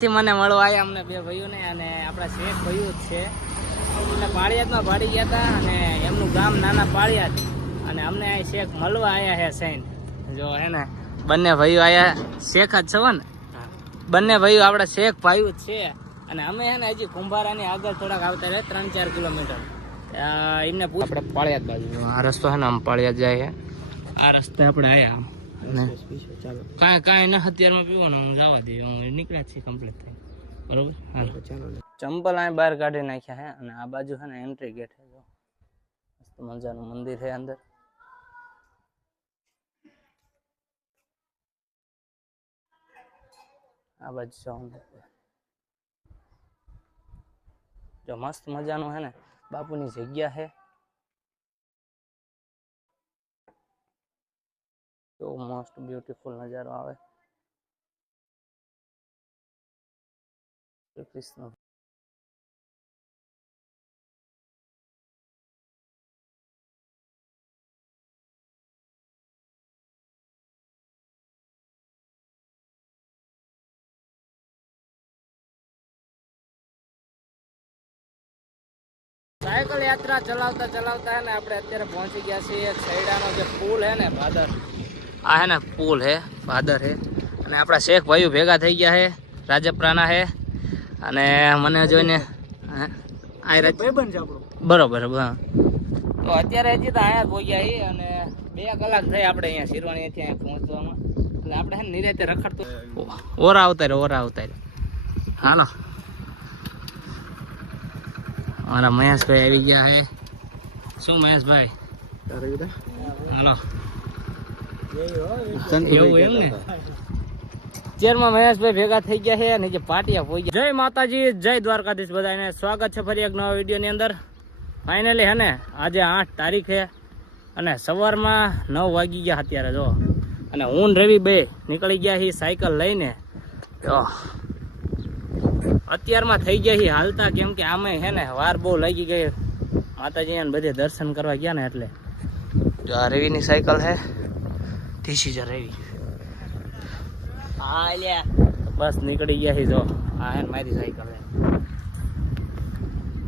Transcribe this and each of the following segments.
થી મને મળવા આવ્યા અમને બે ભાઈઓને અને આપણા શેઠ ભાઈઓ જ છે. એટલે પાળિયાદમાં પાડી ગયા હતા અને એમનું ગામ નાના પાળિયાદ. અને અમને આ શેખ મળવા આવ્યા છે સૈન. જો હે ને બંને ભાઈઓ આયા શેખ જ છો ને? બંને ભાઈઓ આપણા શેખ ભાઈઓ જ છે. અને અમે હે ને હજી કુંભારાની આગળ થોડાક આવતા રહે ત્રણ ચાર કિલોમીટર એમને આપણે પાળિયાદ બાજુ. આ રસ્તો હે ને આમ પાળિયાદ જાય આ રસ્તે આપણે આવ્યા કાંઈ કાંઈ ના અત્યારમાં પીવો ને હું જવા દઈએ હું નીકળ્યા જ છીએ કમ્પ્લીટ થઈ બરોબર? હા. ચંપલ અહીં બહાર કાઢી નાખ્યા હે અને આ બાજુ છે ને એન્ટ્રી ગેટ છે જો. મસ્ત મજાનું મંદિર છે અંદર. આ બાજુ જવાનું જો મસ્ત મજાનું છે ને બાપુની જગ્યા છે તો મોસ્ટ બ્યુટીફુલ નજારો આવે. કૃષ્ણ. સાયકલ યાત્રા ચલાવતા ચલાવતા હે ને આપણે અત્યારે પહોંચી ગયા છીએ. છૈડાનો જે પુલ હે ને, ભાદર. આ હે ને પુલ હે ભાદર હે. અને આપણા શેખ ભાઈઓ ભેગા થઈ ગયા હે રાજપરાના હે. અને મને જોઈને બરોબર તો અત્યારે હજી તો અહીંયા પહોંચ્યા છીએ અને બે કલાક થઈ આપણે અહીંયા શિરવાણીથી અહીંયા પહોંચવામાં. એટલે આપણે નિરાતે રખડતું ઓરા આવતા રે ઓરા આવતા રે હાલો. મારા મહેશભાઈ આવી ગયા હે. શું મહેશભાઈ? હાલો. એવું એમ ને? ચેરમાં મહેશભાઈ ભેગા થઈ ગયા છે નીચે પાટિયા પોઈ ગયા. જય માતાજી જય દ્વારકાધીશ બધાને. સ્વાગત છે ફરી એક નવા વિડીયોની અંદર. ફાઇનલી હે ને આજે આઠ તારીખ છે અને સવારમાં નવ વાગી ગયા અત્યારે જો. અને હું રવિ બે નીકળી ગયા છીએ સાયકલ લઈને. અત્યારમાં થઈ ગયા છીએ હાલતા કેમ કે આમે હે ને વાર બહુ લાગી ગઈ. માતાજી બધે દર્શન કરવા ગયા ને એટલે. જો આ રવિની સાયકલ છે ટીસી જા રવિ હા લ્યા. બસ નીકળી ગયા છે જો. આ હે મારી સાયકલ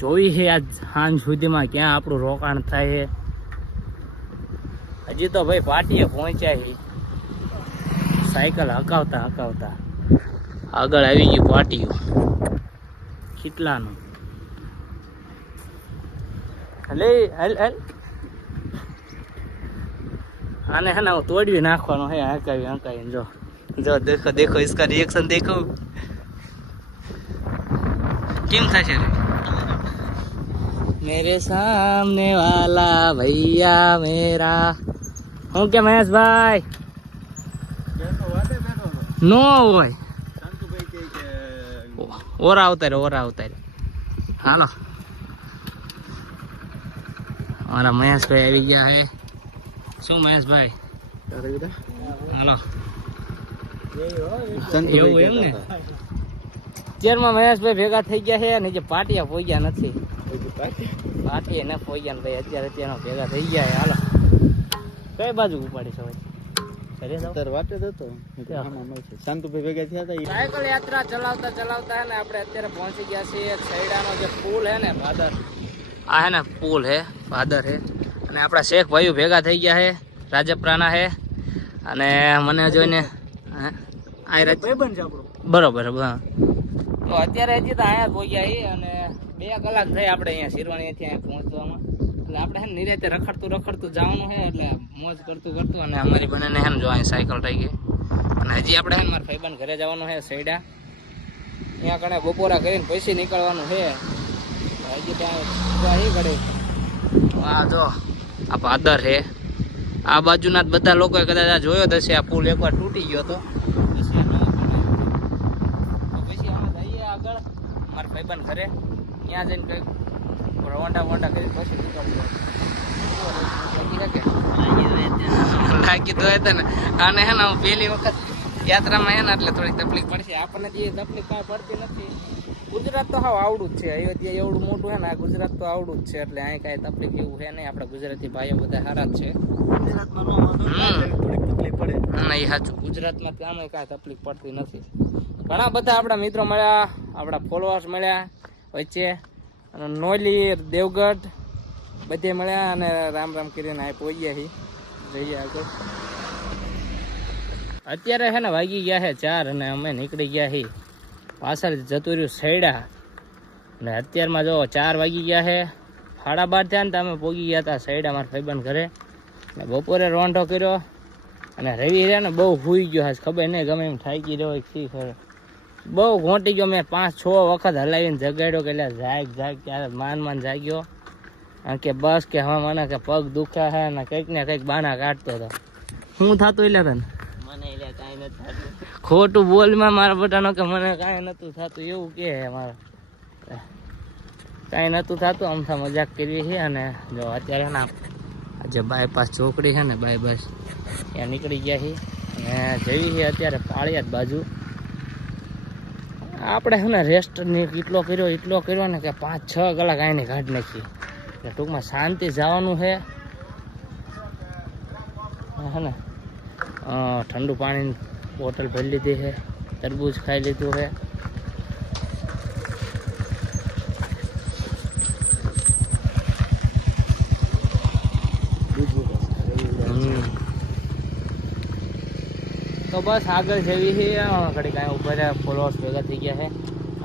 જોઈ છે આજ સાંજ સુધીમાં ક્યાં આપણું રોકાણ થાય છે. હજી તો ભાઈ પાટીએ પહોંચ્યા છે. સાયકલ હકાવતા હકાવતા આગળ આવી ગયું પાટીયું કેટલાનું. હલે હલ હલ. આને હે ને હું તોડવી નાખવાનો હે હકાવી હકાવી જો જો દેખો દેખો इसका रिएक्शन देखो કેમ થશે રે મેરે સામને વાલા ભૈયા મેરા હું કે મહેશભાઈ નો હોય ઓરા આવતા રે ઓરા આવતા રે હાલો અમારા મહેશભાઈ આવી ગયા હે શું મહેશભાઈ? હાલો. એવું એમ ને? ચેરમાં મહેશભાઈ ભેગા થઈ ગયા છે અને જે પાટિયા પોગ્યા નથી. પાટીએ ને પોગ્યા ને ભાઈ અત્યારે અત્યારે ભેગા થઈ ગયા છે. હાલો. કઈ બાજુ ઉપાડી છો ઘરે જાઓ. શાંતુભાઈ ભેગા થયા હતા સાયકલ યાત્રા ચલાવતા ચલાવતા ને આપણે અત્યારે પહોંચી ગયા છીએ. સૈડાનો જે પુલ હે ને ભાદર આ હે ને પુલ હે ભાદર હે અને આપણા શેખ ભાઈઓ ભેગા થઈ ગયા છે રાજપરાના છે. અને મને જોઈને બરોબર હા. તો અત્યારે હજી તો અહીંયા પહોંચ્યા છીએ અને બે કલાક થઈ આપણે અહીંયા શિરવાણીથી અહીંયા પહોંચવામાં. એટલે આપણે નિરાતે રખડતું રખડતું જવાનું છે એટલે મોજ કરતું કરતું અને અમારી બંનેને હે ને જો અહીં સાયકલ થઈ ગઈ. અને હજી આપણે હે મારા ભાઈબંધ ઘરે જવાનું છે સૈડા. ત્યાં કણે બપોરા કરીને પછી નીકળવાનું છે. હજી ત્યાં હી ઘડે આ જો. આ પાદર છે આ બાજુના બધા લોકોએ કદાચ આ જોયો હશે, આ પુલ એકવાર તૂટી ગયો હતો. પછી અમે જઈએ આગળ, મારા ભાઈબંધ ઘરે. ત્યાં જઈને કંઈક રવાંડા વોંડા કરી પછી લાગી તો હતા ને. અને હે ને હું પહેલી વખત યાત્રામાં હે એટલે થોડીક તકલીફ પડશે. આપણને જે તકલીફ કાંઈ પડતી નથી. ગુજરાત તો હાવ આવડું જ છે. અયોધ્યા એવડું મોટું છે ને આ ગુજરાત તો આવડું જ છે. એટલે અહીં કાંઈ તકલીફ એવું છે નહીં. આપણા ગુજરાતી ભાઈઓ બધા સારા જ છે. ગુજરાતમાં તો આમાં કાંઈ તકલીફ પડતી નથી. ઘણા બધા આપણા મિત્રો મળ્યા આપણા ફોલોઅર્સ મળ્યા વચ્ચે. અને નોલી દેવગઢ બધે મળ્યા અને રામ રામ કરીને આ પહોંચ્યા છીએ જઈએ આગળ. અત્યારે છે ને વાગી ગયા છે ચાર અને અમે નીકળી ગયા છીએ પાછળ જતું રહ્યું સૈડા અને અત્યારમાં જો ચાર વાગી ગયા છે. સાડા બાર થયા ને તો અમે પોગી ગયા હતા સૈડા મારા ભાઈબંધ ઘરે. અને બપોરે રોંઢો કર્યો. અને રવિ રહ્યા ને બહુ હુઈ ગયો હશે ખબર નહીં, ગમે એમ થાકી રહ્યો હોય શી ખબર બહુ ઘોંટી ગયો મેં, પાંચ છ વખત હલાવીને જગાડ્યો કે એટલે જાગ જાગ ત્યારે માન માન જાગ્યો. અને કે બસ કે હવે મને કે પગ દુખ્યા છે ને કંઈક ને કંઈક બાના કાઢતો હતો. શું થતું એટલે તને મને એટલે કાંઈ નથી થતું ખોટું બોલમાં મારા બધાનો કે મને કાંઈ નતું થતું, એવું કે મારા. કાંઈ નતું થતું અમથા મજાક કરીએ છીએ અને જો અત્યારે ના જે બાયપાસ ચોકડી છે ને બાયપાસ ત્યાં નીકળી ગયા છીએ. અને જઈએ છીએ અત્યારે પાળિયાદ બાજુ. આપણે છે ને રેસ્ટ ને કેટલો કર્યો, એટલો કર્યો ને કે પાંચ, છ કલાક આઈને કાઢી નાખી એટલે ટૂંકમાં શાંતિ જવાનું છે. ને ઠંડુ પાણીની બોટલ ભરી લીધી છે તરબૂચ ખાઈ લીધું છે તો બસ આગળ જેવી છે ઘડી કાંઈ ઉપર ફોલોઅર્સ ભેગા થઈ ગયા છે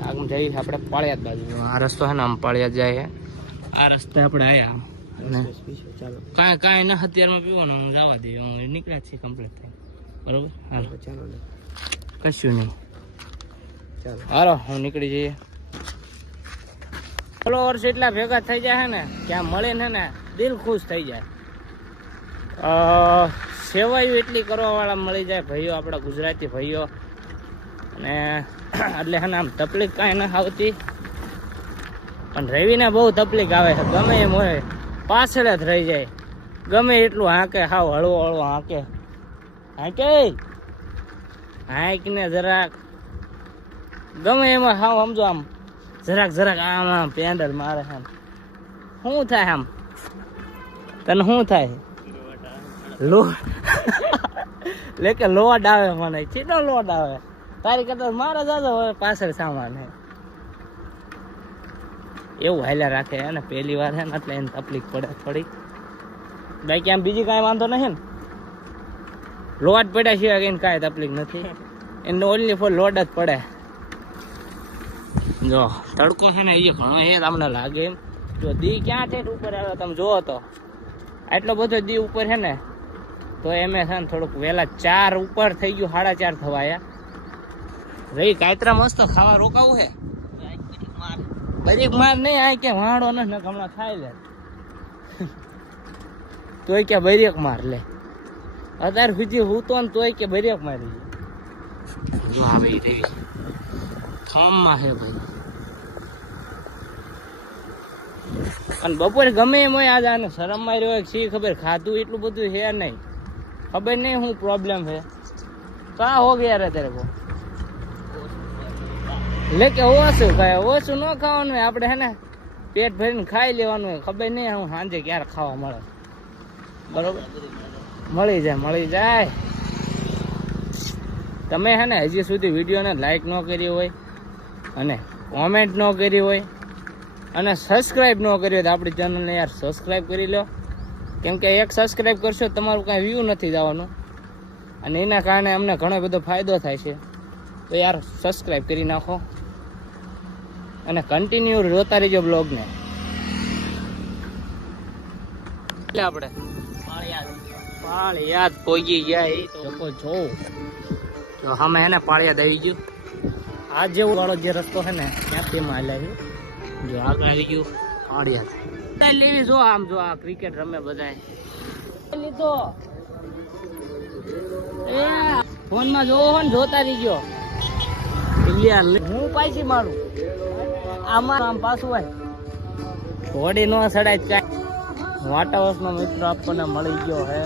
આગળ જેવી આપણે પાળિયાદ બાજુ આ રસ્તો છે ને આમ પાળિયાદ જાય છે આ રસ્તે આપણે આવ્યા કાંઈ કાંઈ ના અત્યારમાં પીવો ને હું જવા દઈએ હું નીકળ્યા છે છીએ કમ્પ્લીટ થાય. બરોબર? હાલો. ચાલો કશું નહીં. ચાલો. હાલો હું નીકળી જઈએ. ફોલોઅર્સ એટલા ભેગા થઈ જાય ને ક્યાં મળે ને ને દિલ ખુશ થઈ જાય. અ, સેવાયું એટલી કરવાવાળા મળી જાય ભાઈઓ આપણા ગુજરાતી ભાઈઓ. અને એટલે હે ને આમ તકલીફ કાંઈ ન આવતી. પણ રવિને બહુ તકલીફ આવે છે ગમે એમ હોય. પાછળ જ રહી જાય. ગમે એટલું હાંકે, હાવ હળવો હળવો હાંકે. હાંકે? હાંકને જરાક. ગમે એમાં હાવ સમજો આમ, જરાક જરાક આમ આમ પેન્ડલ મારે આમ. શું થાય આમ? તને શું થાય? લો લે કે લોડ આવે મને, ચીનો લોડ આવે. તારી કરતા મારા દાદા હવે પાછળ સામાન હે. એવું હાલ્યા રાખે અને પહેલી વાર છે ને, એટલે એને તકલીફ પડે થોડી. બાકી આમ બીજી કાંઈ વાંધો નહીં ને. લોડ પડ્યા સિવાય કઈ કાંઈ તકલીફ નથી. એને ઓનલી ફોર લોડ જ પડે. જો, તડકો છે ને એ ઘણો એ તમને લાગે એમ. જો દી ક્યાં છે ઉપર આવ્યો? તમે જોવો તો. આટલો બધો દી ઉપર છે ને, તો એમે છે ને થોડુંક વહેલા ચાર ઉપર થઈ ગયું, સાડા ચાર થવાયા. રહી કાયતરા મસ્ત ખાવા રોકાવું છે? બરીક માર નહીં આ કે વાળો ને હમણાં થાય લે. તોય કે બરીક માર લે. અત્યારે સુધી હું તો ને તોય કે બરીક મારી જો આવે ઈ રેવી ફોર્મમાં છે ભાઈ. અને બપોરે ગમે એમ હોય આજે આને શરમ રહ્યો હોય શી ખબર ખાધું એટલું બધું છે નહીં. ખબર નહીં શું પ્રોબ્લેમ છે. કા હો ગયા રે તેરે કો લે કે ઓછું ખાય ઓછું ન ખાવાનું હોય? આપણે હે ને પેટ ભરીને ખાઈ લેવાનું હોય. ખબર નહીં હું સાંજે ક્યારે ખાવા મળે. બરોબર? મળી જાય મળી જાય. તમે હે ને હજી સુધી વિડીયોને લાઈક ન કરી હોય અને કોમેન્ટ ન કરી હોય અને સબસ્ક્રાઈબ ન કરી હોય તો આપણી ચેનલને યાર સબસ્ક્રાઈબ કરી લો કેમ કે એક સબસ્ક્રાઈબ કરશો તમારું કાંઈ વ્યૂ નથી જવાનું. અને એના કારણે અમને ઘણો બધો ફાયદો થાય છે. તો યાર સબસ્ક્રાઈબ કરી નાખો. અને કન્ટિન્યુ જોતા રહીજો બ્લોગને એટલે આપણે. પાળિયાદ. પહોંચી ગયા એ તો. જોઉં તો અમે પાળિયાદ આવી ગયું. આ જેવો વાળો જે રસ્તો છે ને ત્યાં તેમાં હાલ્યા છે જો આગળ આવી ગયું પાળિયાદ. લેવી જો આમ જો આ ક્રિકેટ રમે બધાય. લીધો. એ. ફોનમાં જોવો ને જોતા રહી ગયો હું પાછી મારું. આમાં આમ પાછું હોય. ઘોડી નો સડાય કાંઈ. વાટાવસ નો મિત્ર આપણને મળી ગયો હે.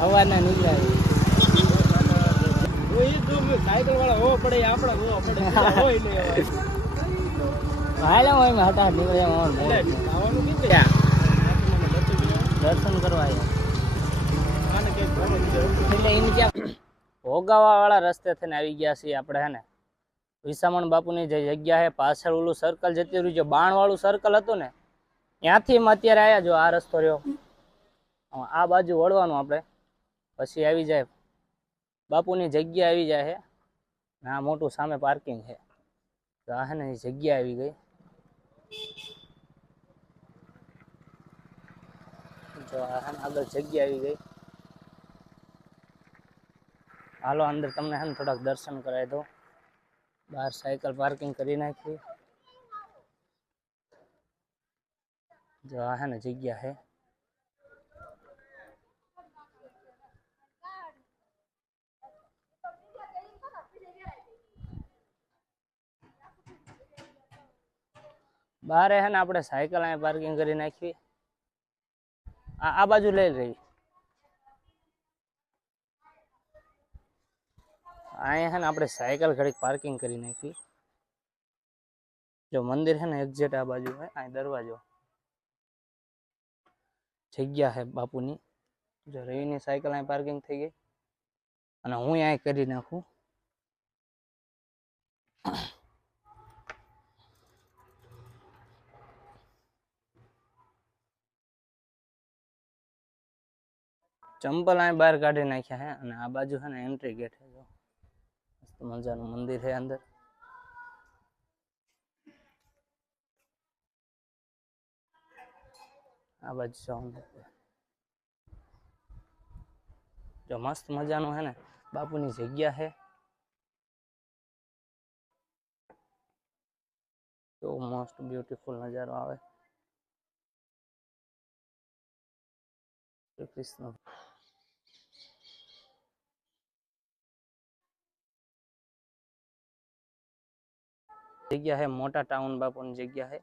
હવાના નીકળ્યા દર્શન કરવા ભોગાવા વાળા રસ્તે થઈને આવી ગયા છીએ આપડે હે ને? विसामण बापू जगह है पाषण सर्कल जती रू जो बाण वालू सर्कल ने त्याँ अत्य आया जो आ रस्त रो आ बाजू वड़वा आप पशी आ जाए बापू जगह आ जाए आ मोटू सामें पार्किंग है तो आने जगह आ गई जो आगे जगह आ गई हालो अंदर तमने थोड़ा दर्शन कराई दो तो। बाहर साइकिल पार्किंग करी जो आ है ना जगह है। बाहर है ना अपने साइकल पार्किंग करी नाखी। आ बाजू ले रही। है साइकिल खड़ी पार्किंग करी मंदिर है ना आ बाजू में दरवाजो। जगह है बापू जो रही साइकिल पार्किंग थी गई। हूँ अँ कर नाखू। चंपल अँ बहार काढ़ी नाख्या है। आ बाजू है एंट्री गेट है जो। हनुमान जी मंदिर है अंदर। जो मस्त मज़ा है ना, बापू जगह है। तो मस्त ब्यूटीफुल नजारो आवे कृष्ण। जगह है, मोटा टाउन बापन जगह है।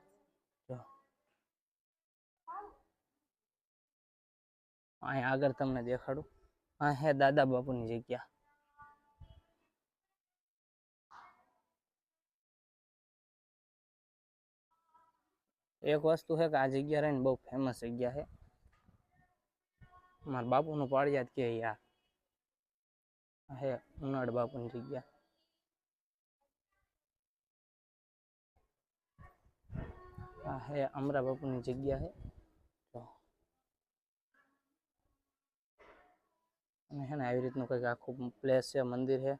आगर तमने देखाड़ू। हाँ है दादा बापू की जगह। एक वस्तु है आ जगह रही बहुत फ़ेमस जगह है। मार बापू नु पाड़ियात कह यार। है उनाड़ बापू जगह। अमरा बापू जगह है। तो है ना रीत आख प्लेस है, मंदिर है।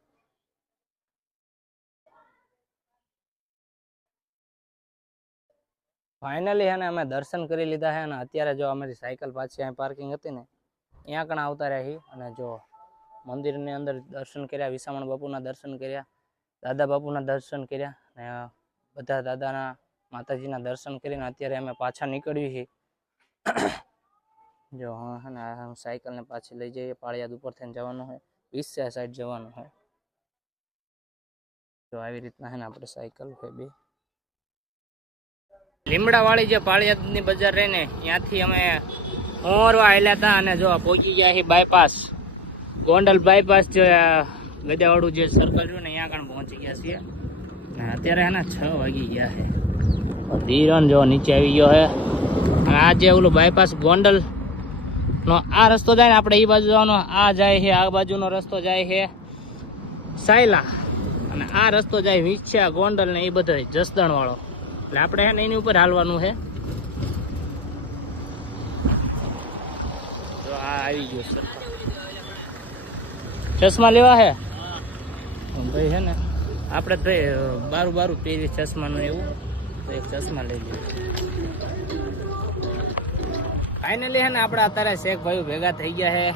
फाइनली है अमे दर्शन कर लीधा है अत्यार जो अमरी साइकिल पास पार्किंग थी ने अँ कण आता रही जो मंदिर ने अंदर दर्शन कर विसाम बापू दर्शन कर दादा बापू दर्शन कर बदा दादा माताजी दर्शन कर अत्यार अमे पाचा निकलिए जो हाँ है ना हम साइकिल ने पाचे लै जाइए पाड़ियाद पर जानू है बीस साइड जानू है जो आ रीतना है अपने साइकिल है बी लीमड़ा वाली जो पाड़ियाद बजार रही यहाँ थी अमे होरवा था जो पोची जाए बायपास गोडल बायपास जो गद्यावाड़ू जो सर्कल रू यहाँ पहुँची गया अत्यार है ना छी गया है ધીરન જો નીચે આવી ગયો હે આ જે ઓલું બાયપાસ ગોંડલ નો આ રસ્તો જાય ને આપણે એ બાજુ જવાનો આ જાય છે આ બાજુનો રસ્તો જાય છે. સાયલા. અને આ રસ્તો જાય વિછ્યા ગોંડલ ને એ બધો જસદણવાળો. એટલે આપણે હે ને એની ઉપર હાલવાનું છે. તો આ આવી ગયો છે ચશ્મા લેવા હે. ભાઈ હે ને આપણે બારું બારું પહેરી ચશ્માનું એવું. તો એક ચશ્મા લઈ લીધું. ફાઇનલી હે ને આપણે અત્યારે શેખ ભાઈઓ ભેગા થઈ ગયા છે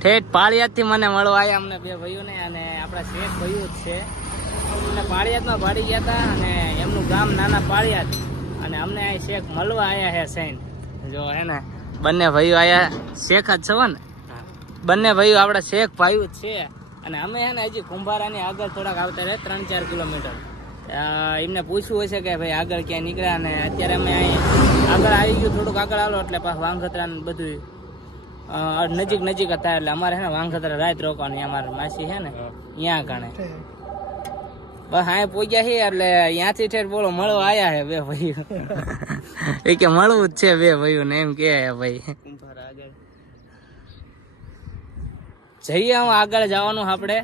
ઠેઠ પાળિયાદથી મને મળવા આવ્યા અમને બે ભાઈઓને અને આપણા શેખ ભાઈઓ જ છે. અમને પાળિયાદમાં ભાડી ગયા હતા અને એમનું ગામ નાના પાળિયાદ. અને અમને આ શેખ મળવા આવ્યા છે સૈન જો હે ને બંને ભાઈઓ આવ્યા શેખ જ છો ને? બંને ભાઈઓ આપણા શેખ ભાઈઓ છે. અને અમે હે ને હજી કુંભારાની આગળ થોડાક આવતા રહે ત્રણ ચાર કિલોમીટર. એમને પૂછવું હશે કે ભાઈ આગળ ક્યાં નીકળ્યા ને અત્યારે અમે અહીં આગળ આવી ગયું થોડુંક આગળ આવો એટલે પાછું વાંખતરા ને બધું નજીક નજીક હતા એટલે અમારે હે ને વાંખતરા રાત રોકવાની અમારે માસી હે ને ત્યાં કાણે બસ હા પહોંચ્યા છે એટલે ત્યાંથી ઠેર બોલો મળવા આયા હે બે ભાઈ એ કે મળવું જ છે બે ભાઈ ને એમ કે ભાઈ. જઈએ હું આગળ જવાનું આપણે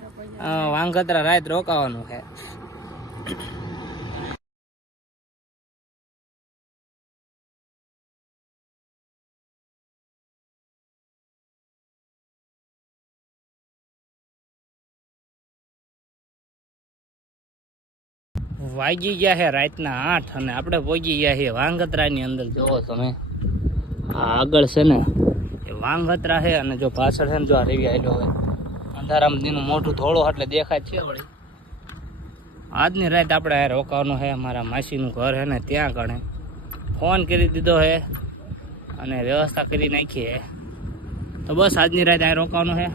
વાંગતરા રાત રોકાવાનું છે વાગી ગયા છે રાતના આઠ અને આપણે પહોંચી ગયા છીએ વાંગતરાની અંદર. જોવો તમે, આ આગળ છે ને, એ વાંગતરા છે અને જો પાછળ છે ને જો આ રેવી આવેલો હોય. અંધારામાં તેનું મોઢું થોડું એટલે દેખાય છે વળી. આજની રાત આપણે આ રોકાવાનું છે મારા માસીનું ઘર છે ને ત્યાં કણે ફોન કરી દીધો છે અને વ્યવસ્થા કરી નાખી છે તો બસ આજની રાત આ રોકાવાનું છે